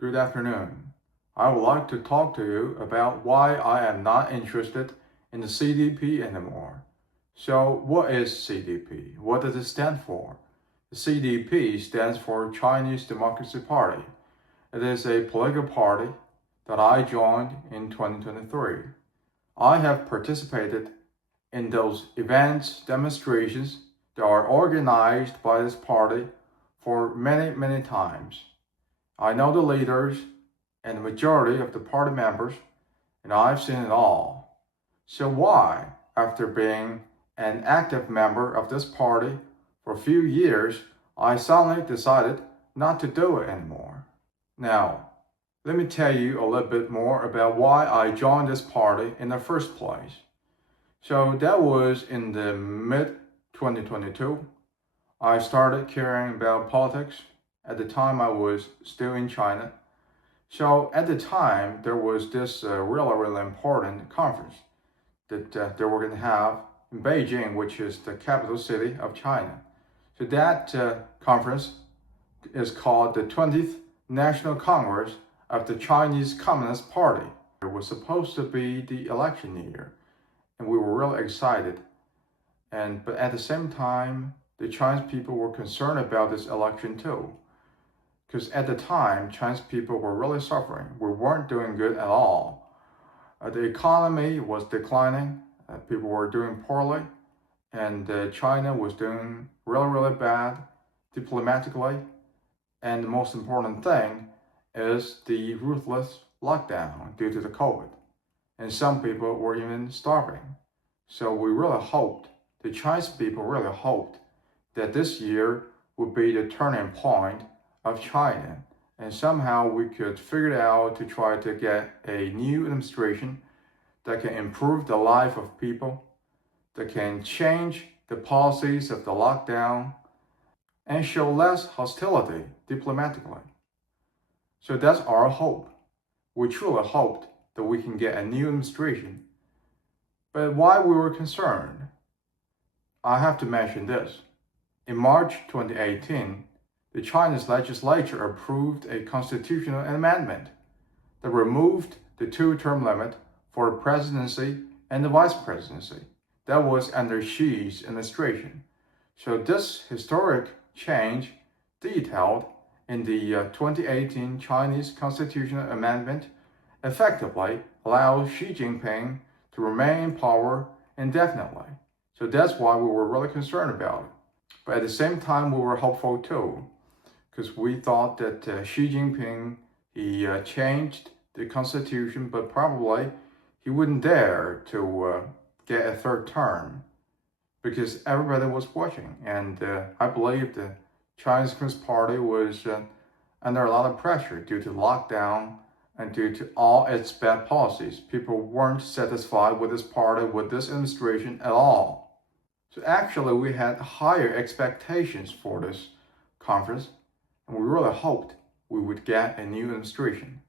Good afternoon. I would like to talk to you about why I am not interested in the CDP anymore. So, what is CDP? What does it stand for? The CDP stands for Chinese Democracy Party. It is a political party that I joined in 2023. I have participated in those events, demonstrations that are organized by this party for many times. I know the leaders and the majority of the party members, and I've seen it all. So why, after being an active member of this party for a few years, I suddenly decided not to do it anymore? Now, let me tell you a little bit more about why I joined this party in the first place. So that was in the mid 2022. I started caring about politics. At the time, I was still in China. So at the time, there was this really important conference that they were going to have in Beijing, which is the capital city of China. So that conference is called the 20th National Congress of the Chinese Communist Party. It was supposed to be the election year, and we were really excited. But at the same time, the Chinese people were concerned about this election too. Because at the time, Chinese people were really suffering. We weren't doing good at all. The economy was declining. People were doing poorly. And China was doing really bad diplomatically. And the most important thing is the ruthless lockdown due to the COVID. And some people were even starving. So we really hoped, the Chinese people really hoped, that this year would be the turning point of China, and somehow we could figure it out to try to get a new administration that can improve the life of people, that can change the policies of the lockdown, and show less hostility diplomatically. So that's our hope. We truly hoped that we can get a new administration. But why we were concerned? I have to mention this. In March 2018, the Chinese legislature approved a constitutional amendment that removed the two-term limit for the presidency and the vice presidency. That was under Xi's administration. So this historic change, detailed in the 2018 Chinese constitutional amendment, effectively allows Xi Jinping to remain in power indefinitely. So that's why we were really concerned about it. But at the same time, we were hopeful too, because we thought that Xi Jinping, he changed the constitution, but probably he wouldn't dare to get a third term because everybody was watching. And I believe the Chinese Communist Party was under a lot of pressure due to lockdown and due to all its bad policies. People weren't satisfied with this party, with this administration at all. So actually, we had higher expectations for this conference, and we really hoped we would get a new administration.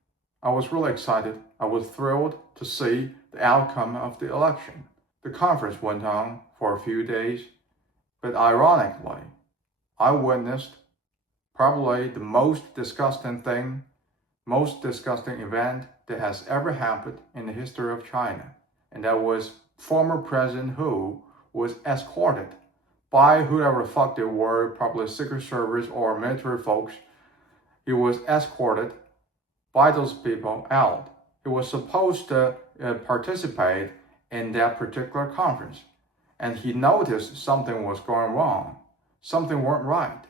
I was really excited. I was thrilled to see the outcome of the election. The conference went on for a few days, but ironically, I witnessed probably the most disgusting event that has ever happened in the history of China, and that was former President Hu was escorted by whoever the fuck they were, probably Secret Service or military folks. He was escorted by those people out. He was supposed to participate in that particular conference, and he noticed something was going wrong. Something weren't right.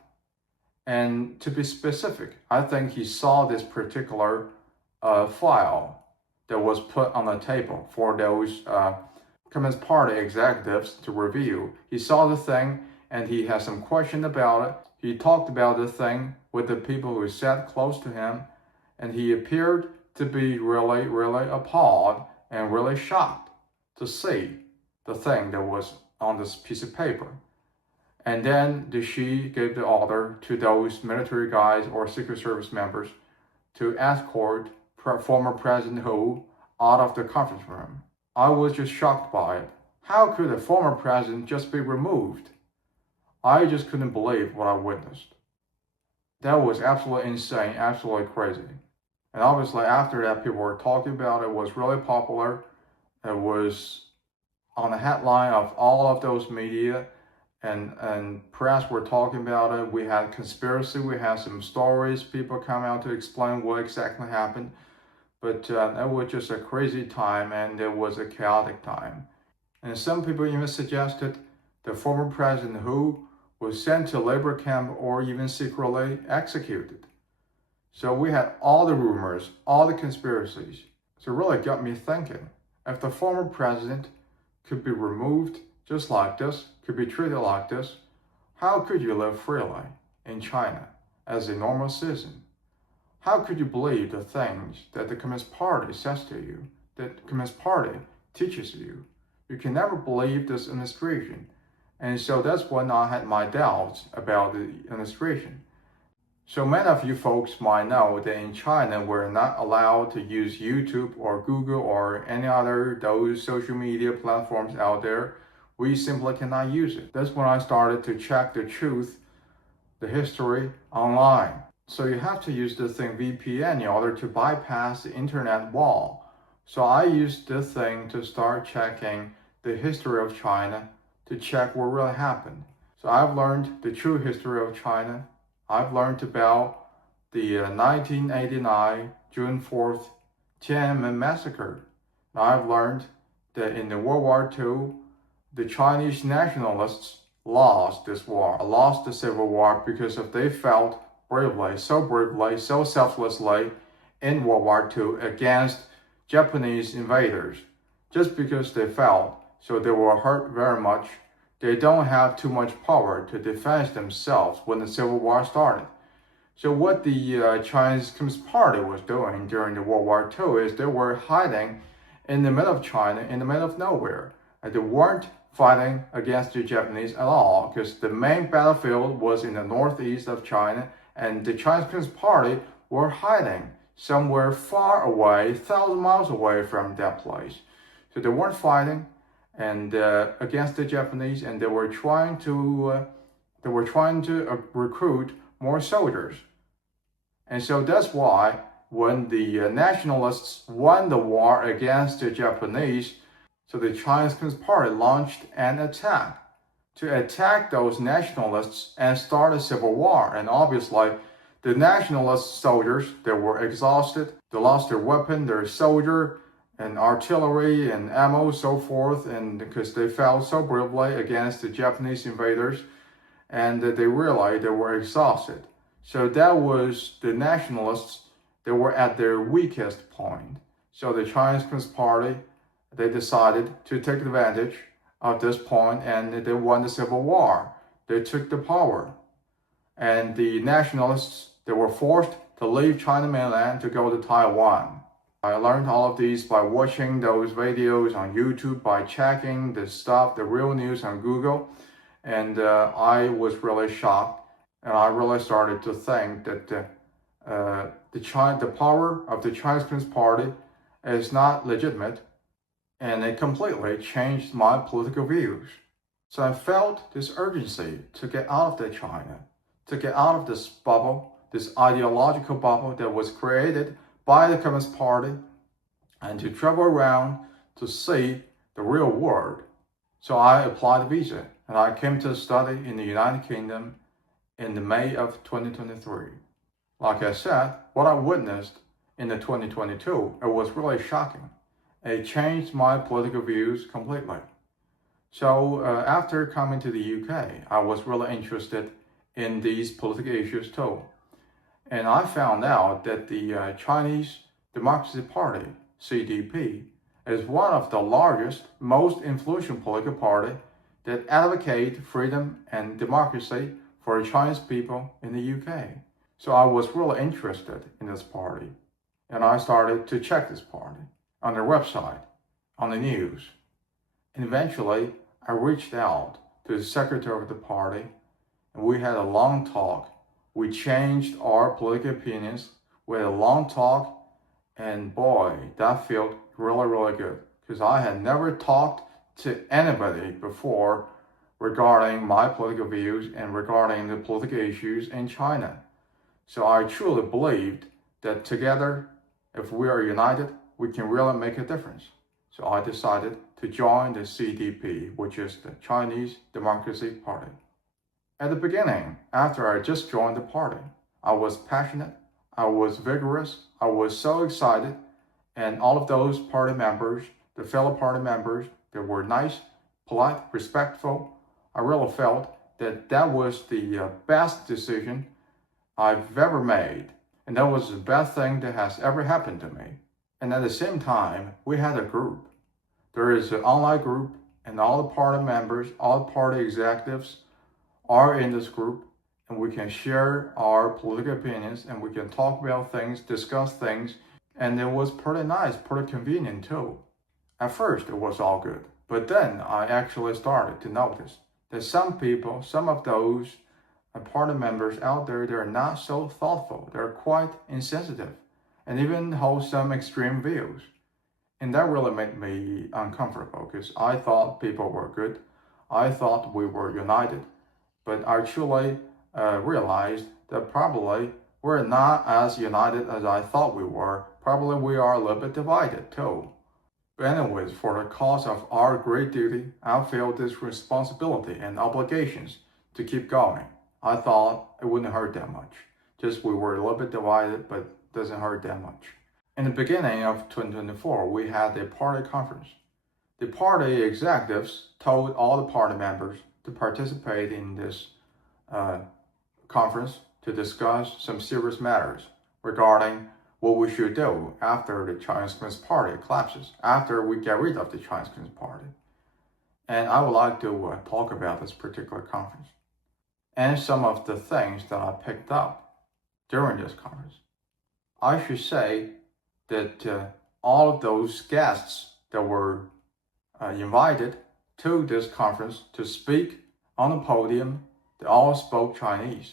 And to be specific, I think he saw this particular file that was put on the table for those Communist Party executives to review. He saw the thing and he had some question about it. He talked about the thing with the people who sat close to him, and he appeared to be really appalled and really shocked to see the thing that was on this piece of paper. And then the Xi gave the order to those military guys or Secret Service members to escort former President Hu out of the conference room. I was just shocked by it. How could a former president just be removed? I just couldn't believe what I witnessed. That was absolutely insane, absolutely crazy. And obviously after that, people were talking about it. It was really popular. It was on the headline of all of those media and press were talking about it. We had conspiracy, we had some stories, people come out to explain what exactly happened. But it was just a crazy time and it was a chaotic time. And some people even suggested the former President Hu was sent to labor camp or even secretly executed. So we had all the rumors, all the conspiracies. So it really got me thinking, if the former president could be removed just like this, could be treated like this, how could you live freely in China as a normal citizen? How could you believe the things that the Communist Party says to you, that the Communist Party teaches you? You can never believe this administration. And so that's when I had my doubts about the administration. So many of you folks might know that in China, we're not allowed to use YouTube or Google or any other those social media platforms out there. We simply cannot use it. That's when I started to check the truth, the history online. So you have to use this thing VPN in order to bypass the internet wall. So I used this thing to start checking the history of China to check what really happened. So I've learned the true history of China. I've learned about the 1989 June 4th Tiananmen massacre. I've learned that in the World War II, the Chinese nationalists lost this war, lost the Civil War because of they felt bravely, so selflessly in World War II against Japanese invaders. Just because they felt, so they were hurt very much. They don't have too much power to defend themselves when the Civil War started. So what the Chinese Communist Party was doing during the World War II is they were hiding in the middle of China, in the middle of nowhere. And they weren't fighting against the Japanese at all because the main battlefield was in the northeast of China, and the Chinese Communist Party were hiding somewhere far away, 1,000 miles away from that place. So they weren't fighting and against the Japanese, and they were trying to recruit more soldiers. And so that's why when the nationalists won the war against the Japanese, so the Chinese Communist Party launched an attack to attack those nationalists and start a civil war. And obviously, the nationalist soldiers, they were exhausted. They lost their weapon, their soldier, and artillery and ammo, so forth, and because they fought so bravely against the Japanese invaders, and they realized they were exhausted. So that was the nationalists, they were at their weakest point. So the Chinese Communist Party, they decided to take advantage of this point, and they won the Civil War. They took the power. And the nationalists, they were forced to leave China mainland to go to Taiwan. I learned all of these by watching those videos on YouTube, by checking the stuff, the real news on Google. And I was really shocked. And I really started to think that the power of the Chinese Communist Party is not legitimate. And it completely changed my political views. So I felt this urgency to get out of China, to get out of this bubble, this ideological bubble that was created by the Communist Party, and to travel around to see the real world. So I applied a visa, and I came to study in the United Kingdom in the May of 2023. Like I said, what I witnessed in the 2022, it was really shocking. It changed my political views completely. So after coming to the UK, I was really interested in these political issues too. And I found out that the Chinese Democracy Party, CDP, is one of the largest, most influential political party that advocate freedom and democracy for the Chinese people in the UK. So I was really interested in this party, and I started to check this party on their website, on the news. And eventually, I reached out to the secretary of the party, and we had a long talk. We changed our political opinions. We had a long talk, and boy, that felt really, really good. Because I had never talked to anybody before regarding my political views and regarding the political issues in China. So I truly believed that together If we are united, we can really make a difference. So I decided to join the CDP, which is the Chinese Democracy Party. At the beginning, after I just joined the party, I was passionate, I was vigorous, I was so excited, and all of those party members, the fellow party members, they were nice, polite, respectful. I really felt that that was the best decision I've ever made, and that was the best thing that has ever happened to me. And at the same time, we had a group. There is an online group, and all the party members, all the party executives are in this group, and we can share our political opinions, and we can talk about things, discuss things, and it was pretty nice, pretty convenient too. At first, it was all good, but then I actually started to notice that some people, some of those party members out there, they're not so thoughtful. They're quite insensitive and even hold some extreme views. And that really made me uncomfortable because I thought people were good. I thought we were united. But I truly realized that probably we're not as united as I thought we were. Probably we are a little bit divided too. But anyways, for the cause of our great duty, I feel this responsibility and obligations to keep going. I thought it wouldn't hurt that much. Just we were a little bit divided, but it doesn't hurt that much. In the beginning of 2024, we had a party conference. The party executives told all the party members to participate in this conference to discuss some serious matters regarding what we should do after the Chinese Communist Party collapses, after we get rid of the Chinese Communist Party. And I would like to talk about this particular conference and some of the things that I picked up during this conference. I should say that all of those guests that were invited to this conference to speak on the podium, they all spoke Chinese.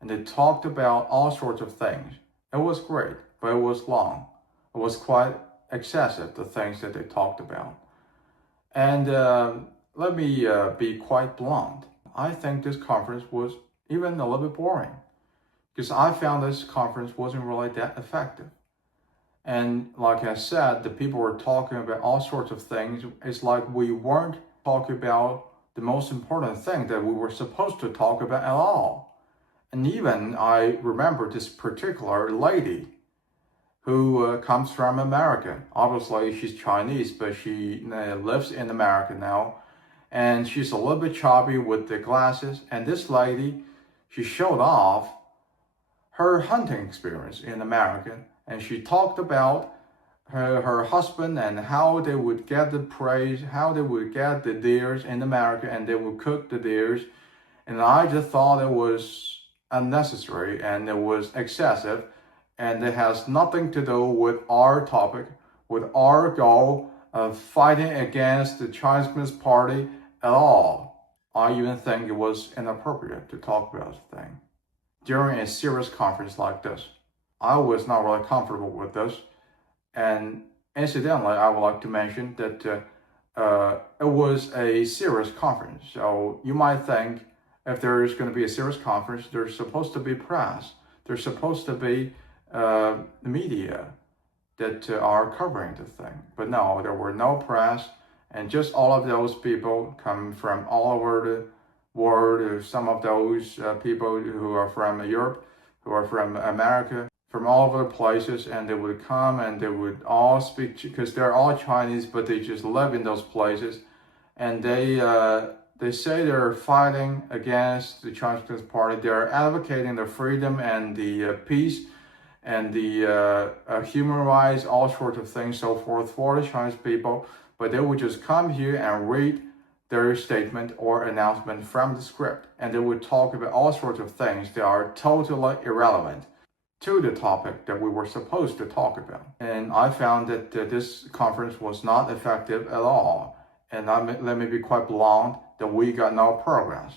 And they talked about all sorts of things. It was great, but it was long. It was quite excessive, the things that they talked about. And let me be quite blunt. I think this conference was even a little bit boring because I found this conference wasn't really that effective. And like I said, the people were talking about all sorts of things. It's like we weren't talking about the most important thing that we were supposed to talk about at all. And even I remember this particular lady who comes from America. Obviously, she's Chinese, but she lives in America now. And she's a little bit chubby with the glasses. And this lady, she showed off her hunting experience in America. And she talked about her husband and how they would get the prey, how they would get the deers in America, and they would cook the deers. And I just thought it was unnecessary and it was excessive, and it has nothing to do with our topic, with our goal of fighting against the Chinese Communist Party at all. I even think it was inappropriate to talk about the thing during a serious conference like this. I was not really comfortable with this. And incidentally, I would like to mention that it was a serious conference. So you might think if there is going to be a serious conference, there's supposed to be press. There's supposed to be media that are covering the thing. But no, there were no press. And just all of those people come from all over the world. Some of those people who are from Europe, who are from America, from all over the places, and they would come and they would all speak, because they're all Chinese, but they just live in those places. And they say they're fighting against the Chinese Communist Party. They're advocating the freedom and the peace and the human rights, all sorts of things, so forth, for the Chinese people. But they would just come here and read their statement or announcement from the script. And they would talk about all sorts of things that are totally irrelevant to the topic that we were supposed to talk about. And I found that this conference was not effective at all. And let me be quite blunt, that we got no progress.